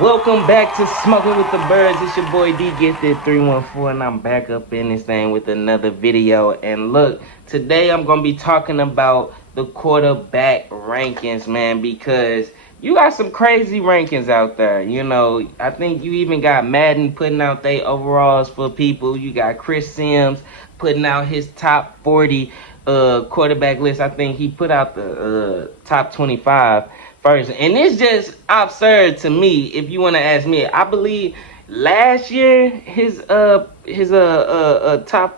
Welcome back to Smoking with the Birds. It's your boy D Get That 314, and I'm back up in this thing with another video. And look, today I'm gonna be talking about the quarterback rankings, man, because you got some crazy rankings out there. You know, I think you even got Madden putting out their overalls for people. You got Chris Sims putting out his top 40 quarterback list. I think he put out the top 25 first, and it's just absurd to me. If you want to ask me, I believe last year his top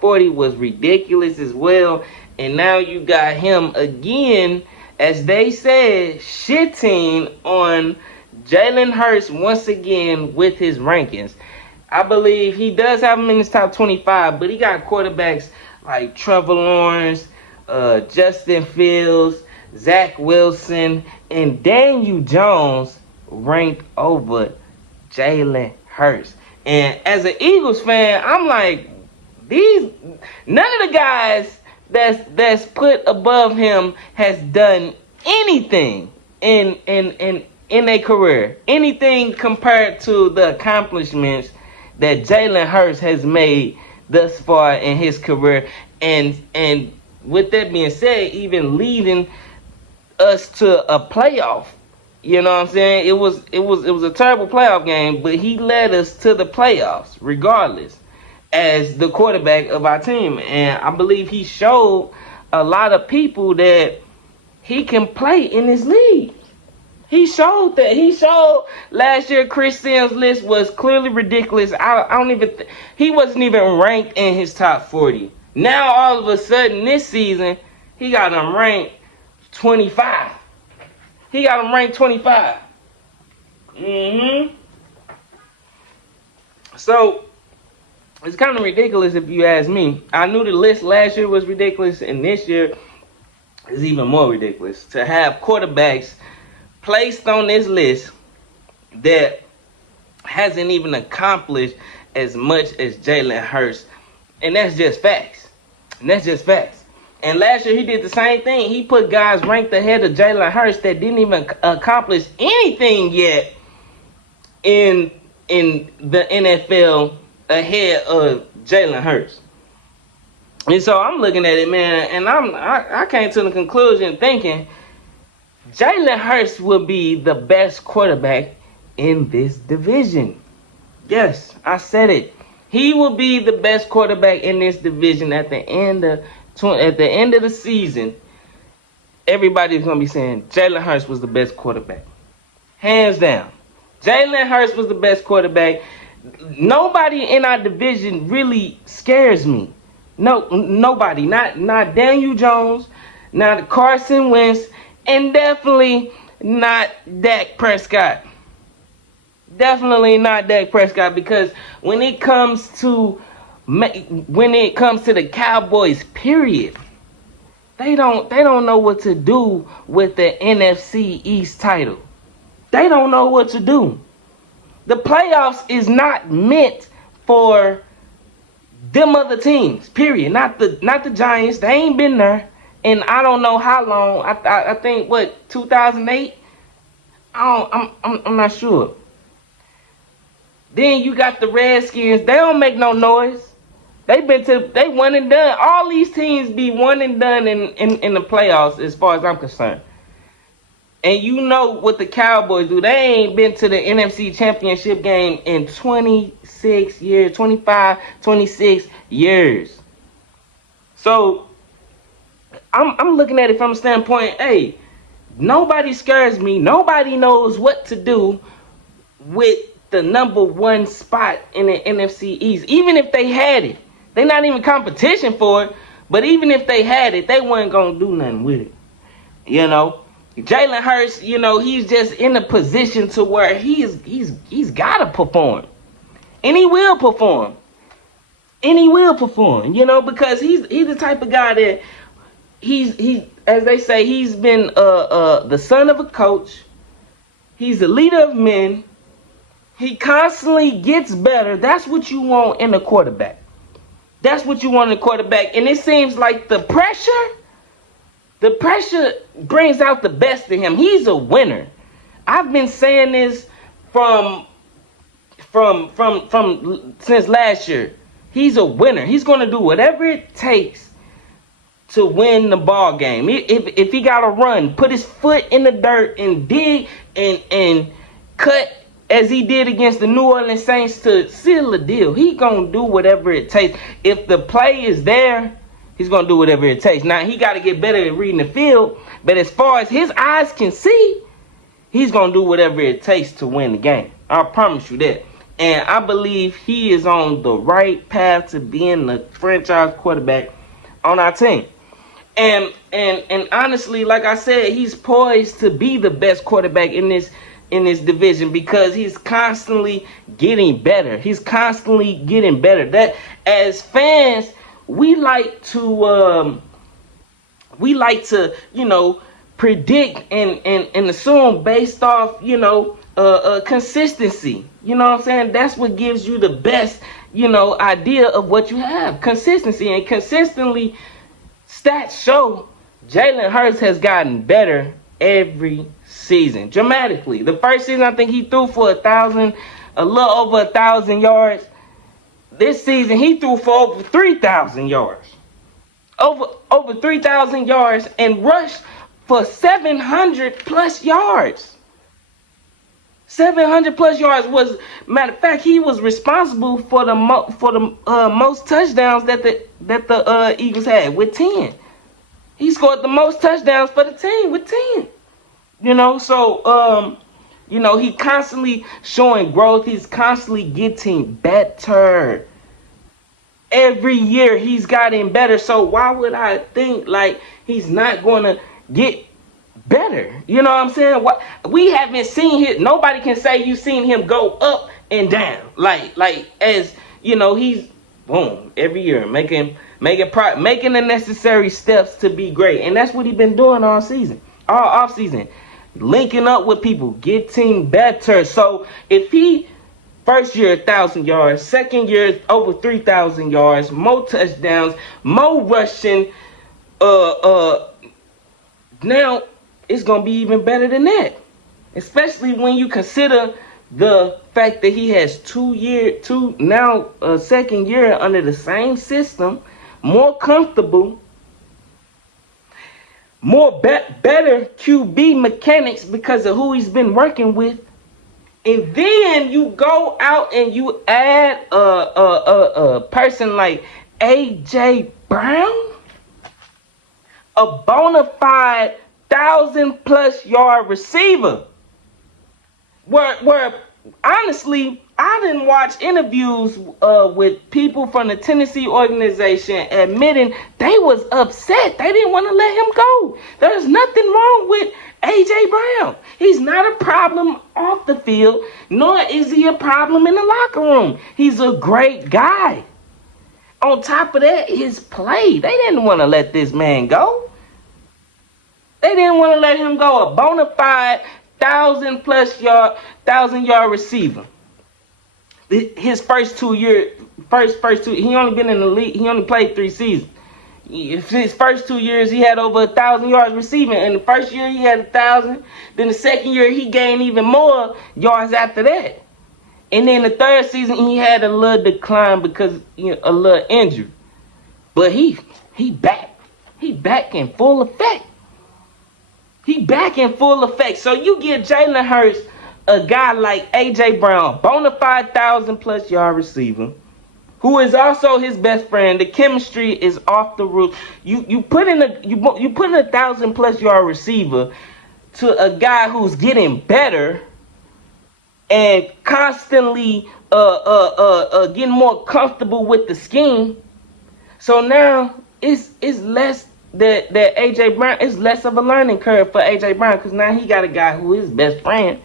40 was ridiculous as well, and now you got him again, as they said, shitting on Jalen Hurts once again with his rankings. I believe he does have him in his top 25, but he got quarterbacks like Trevor Lawrence, Justin Fields, Zach Wilson, and Daniel Jones ranked over Jalen Hurts. And as an Eagles fan, I'm like, none of the guys that's put above him has done anything in their career, anything compared to the accomplishments that Jalen Hurts has made thus far in his career. And with that being said, even leading us to a playoff. You know what I'm saying? It was a terrible playoff game, but he led us to the playoffs regardless as the quarterback of our team. And I believe he showed a lot of people that he can play in this league. He showed that. He showed last year Chris Sims' list was clearly ridiculous. He wasn't even ranked in his top 40. Now all of a sudden this season, he got him ranked 25. He got him ranked 25. So, it's kind of ridiculous if you ask me. I knew the list last year was ridiculous, and this year is even more ridiculous. To have quarterbacks placed on this list that hasn't even accomplished as much as Jalen Hurts. And that's just facts. And last year he did the same thing. He put guys ranked ahead of Jalen Hurts that didn't even accomplish anything yet in the NFL ahead of Jalen Hurts. And so I'm looking at it, man, and I came to the conclusion thinking Jalen Hurts will be the best quarterback in this division. Yes, I said it. He will be the best quarterback in this division at the end of the season. Everybody's going to be saying Jalen Hurts was the best quarterback. Hands down. Jalen Hurts was the best quarterback. Nobody in our division really scares me. Nobody. Not Daniel Jones, not Carson Wentz, and definitely not Dak Prescott. Definitely not Dak Prescott, because when it comes to the Cowboys, period, they don't know what to do with the NFC East title. They don't know what to do. The playoffs is not meant for them other teams, period. Not the Giants. They ain't been there, and I don't know how long. I think 2008. I'm not sure. Then you got the Redskins. They don't make no noise. They one and done. All these teams be one and done in the playoffs as far as I'm concerned. And you know what the Cowboys do. They ain't been to the NFC Championship game in 26 years, 25, 26 years. So I'm looking at it from a standpoint, hey, nobody scares me. Nobody knows what to do with the number one spot in the NFC East. Even if they had it, they're not even competition for it. But even if they had it, they weren't gonna do nothing with it. You know, Jalen Hurts, you know, he's just in a position to where he's gotta perform, and he will perform, you know, because he's the type of guy that he as they say, he's been the son of a coach. He's a leader of men. He constantly gets better. That's what you want in a quarterback. And it seems like the pressure brings out the best in him. He's a winner. I've been saying this from from since last year. He's a winner. He's going to do whatever it takes to win the ball game. If he got to run, put his foot in the dirt and dig and cut as he did against the New Orleans Saints to seal the deal. He going to do whatever it takes. If the play is there, he's going to do whatever it takes. Now, he got to get better at reading the field, but as far as his eyes can see, he's going to do whatever it takes to win the game. I promise you that. And I believe he is on the right path to being the franchise quarterback on our team. And honestly, like I said, he's poised to be the best quarterback in this division because he's constantly getting better. He's constantly getting better. That as fans, we like to predict and assume based off consistency. You know what I'm saying? That's what gives you the best idea of what you have. Consistency. And consistently, stats show Jalen Hurts has gotten better every season, dramatically. The first season, I think he threw for a little over 1,000 yards. This season, he threw for over 3,000 yards. Over 3,000 yards and rushed for 700 plus yards. 700 plus yards was, matter of fact, he was responsible for the most touchdowns that the Eagles had with 10. He scored the most touchdowns for the team with 10. He constantly showing growth. He's constantly getting better. Every year he's gotten better. So why would I think like he's not going to get better? You know what I'm saying? We haven't seen him. Nobody can say you've seen him go up and down. He's boom every year making the necessary steps to be great, and that's what he's been doing all off season, linking up with people, getting better. So if he first year 1,000 yards, second year over 3,000 yards, more touchdowns, more rushing, now it's gonna be even better than that, especially when you consider the fact that he has second year under the same system, more comfortable, better QB mechanics because of who he's been working with. And then you go out and you add a person like A.J. Brown, a bona fide 1,000+ yard receiver. Where honestly, I didn't watch interviews with people from the Tennessee organization admitting they was upset. They didn't want to let him go. There's nothing wrong with A.J. Brown. He's not a problem off the field, nor is he a problem in the locker room. He's a great guy. On top of that, his play. They didn't want to let this man go. They didn't want to let him go. A bona fide 1,000 yard receiver. His first 2 years, he only been in the league. He only played 3 seasons. His first 2 years, he had over 1,000 yards receiving. In the first year, he had 1,000. Then the second year, he gained even more yards after that. And then the third season, he had a little decline because a little injury. But he back. He back in full effect. So you give Jalen Hurts a guy like A.J. Brown, bona fide 1,000+ yard receiver, who is also his best friend. The chemistry is off the roof. You put in a 1,000+ yard receiver to a guy who's getting better and constantly getting more comfortable with the scheme. So now it's less that A.J. Brown is less of a learning curve for A.J. Brown because now he got a guy who is his best friend.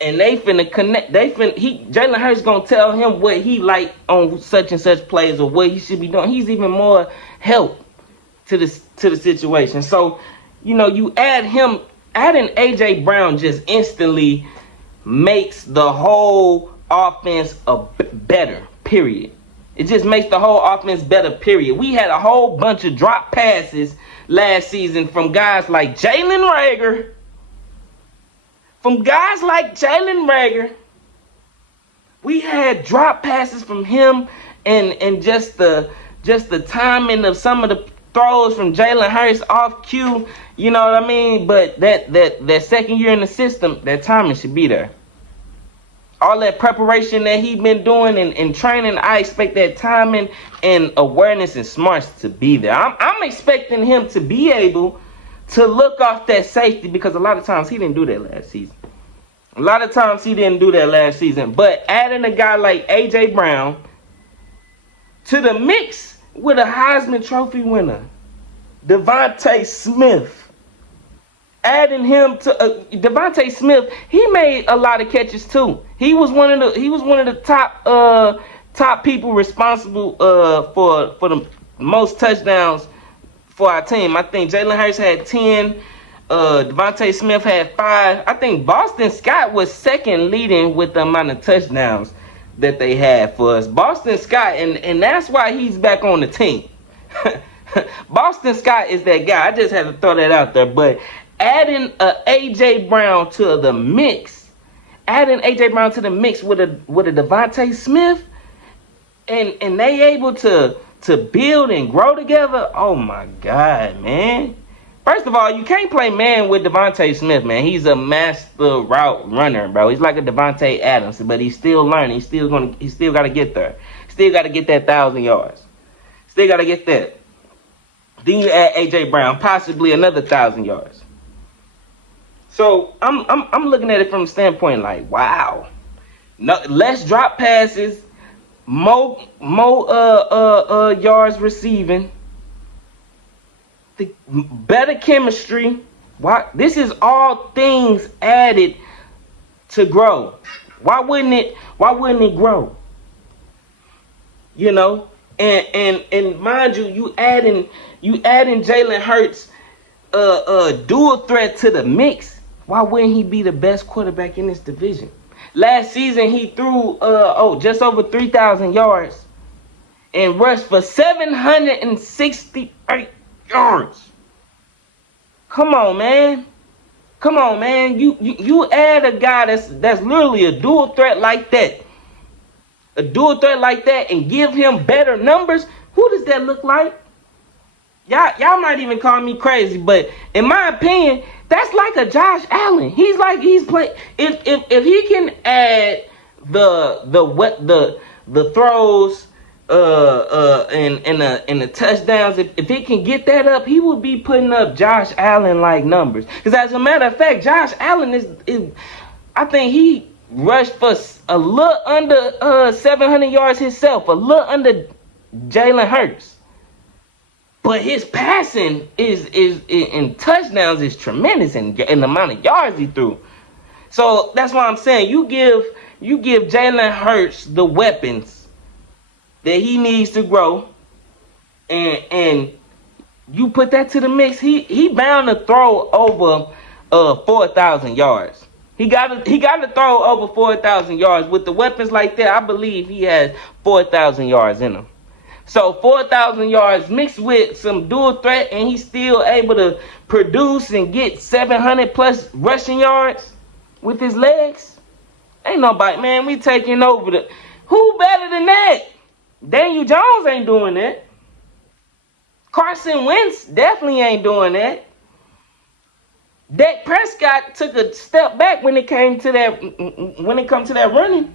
And they finna connect. Jalen Hurts gonna tell him what he like on such and such plays or what he should be doing. He's even more help to the situation. So, you adding A.J. Brown just instantly makes the whole offense better. Period. It just makes the whole offense better. Period. We had a whole bunch of drop passes last season from guys like Jalen Reagor. We had drop passes from him, and just the timing of some of the throws from Jalen Hurts off cue. You know what I mean? But that second year in the system, that timing should be there. All that preparation that he been doing and training, I expect that timing and awareness and smarts to be there. I'm expecting him to be able to look off that safety, because a lot of times he didn't do that last season. But adding a guy like A.J. Brown to the mix with a Heisman Trophy winner, Devontae Smith. Adding him to Devontae Smith, he made a lot of catches too. He was one of the top people responsible for the most touchdowns for our team. I think Jalen Hurts had 10. Devontae Smith had 5. I think Boston Scott was second leading with the amount of touchdowns that they had for us. Boston Scott, and that's why he's back on the team. Boston Scott is that guy. I just had to throw that out there. But adding A.J. Brown to the mix with a Devontae Smith, and they able to build and grow together. Oh my God, man. First of all, you can't play man with Devontae Smith, man. He's a master route runner, bro. He's like a Devontae Adams, but he's still learning. He's still got to get there. Still got to get that 1,000 yards. Still got to get that. Then you add A.J. Brown, possibly another 1,000 yards. So I'm looking at it from a standpoint like, wow, no, less drop passes, more yards receiving, the better chemistry. Why? This is all things added to grow. Why wouldn't it grow? You know, and mind you, you adding Jalen Hurts, dual threat to the mix. Why wouldn't he be the best quarterback in this division? Last season, he threw just over 3,000 yards and rushed for 768 yards. Come on, man. You add a guy that's literally a dual threat like that. And give him better numbers. Who does that look like? Y'all might even call me crazy, but in my opinion, that's like a Josh Allen. He's playing. If he can add the throws and the touchdowns, if he can get that up, he will be putting up Josh Allen like numbers. Because as a matter of fact, Josh Allen is I think he rushed for a little under 700 yards himself, a little under Jalen Hurts. But his passing is in touchdowns is tremendous in the amount of yards he threw. So that's why I'm saying you give Jalen Hurts the weapons that he needs to grow, and you put that to the mix. He bound to throw over 4,000 yards. He got to throw over 4,000 yards with the weapons like that. I believe he has 4,000 yards in him. So 4,000 yards mixed with some dual threat, and he's still able to produce and get 700 plus rushing yards with his legs. Ain't nobody, man. We taking over who better than that? Daniel Jones ain't doing that. Carson Wentz definitely ain't doing that. Dak Prescott took a step back when it comes to that running.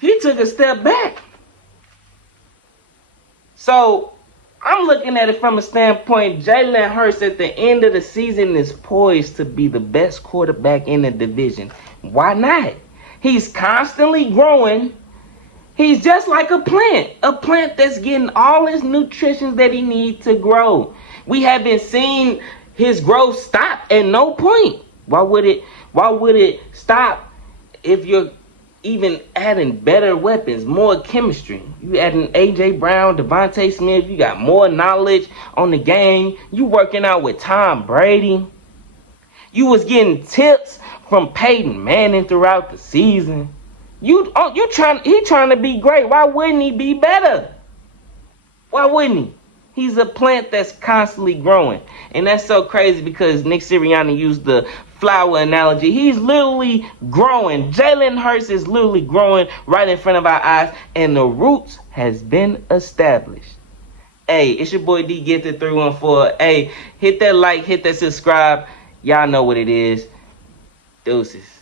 He took a step back. So I'm looking at it from a standpoint, Jalen Hurts at the end of the season is poised to be the best quarterback in the division. Why not? He's constantly growing. He's just like a plant that's getting all his nutrition that he needs to grow. We haven't seen his growth stop at no point. Why would it stop if you're even adding better weapons, more chemistry? You adding A.J. Brown, Devontae Smith, you got more knowledge on the game. You working out with Tom Brady. You was getting tips from Peyton Manning throughout the season. He trying to be great. Why wouldn't he be better? Why wouldn't he? He's a plant that's constantly growing. And that's so crazy because Nick Sirianni used the flower analogy. He's literally growing. Jalen Hurts is literally growing right in front of our eyes, and the roots has been established. Hey, it's your boy D Gifted 314. Hey, hit that like, hit that subscribe. Y'all know what it is. Deuces.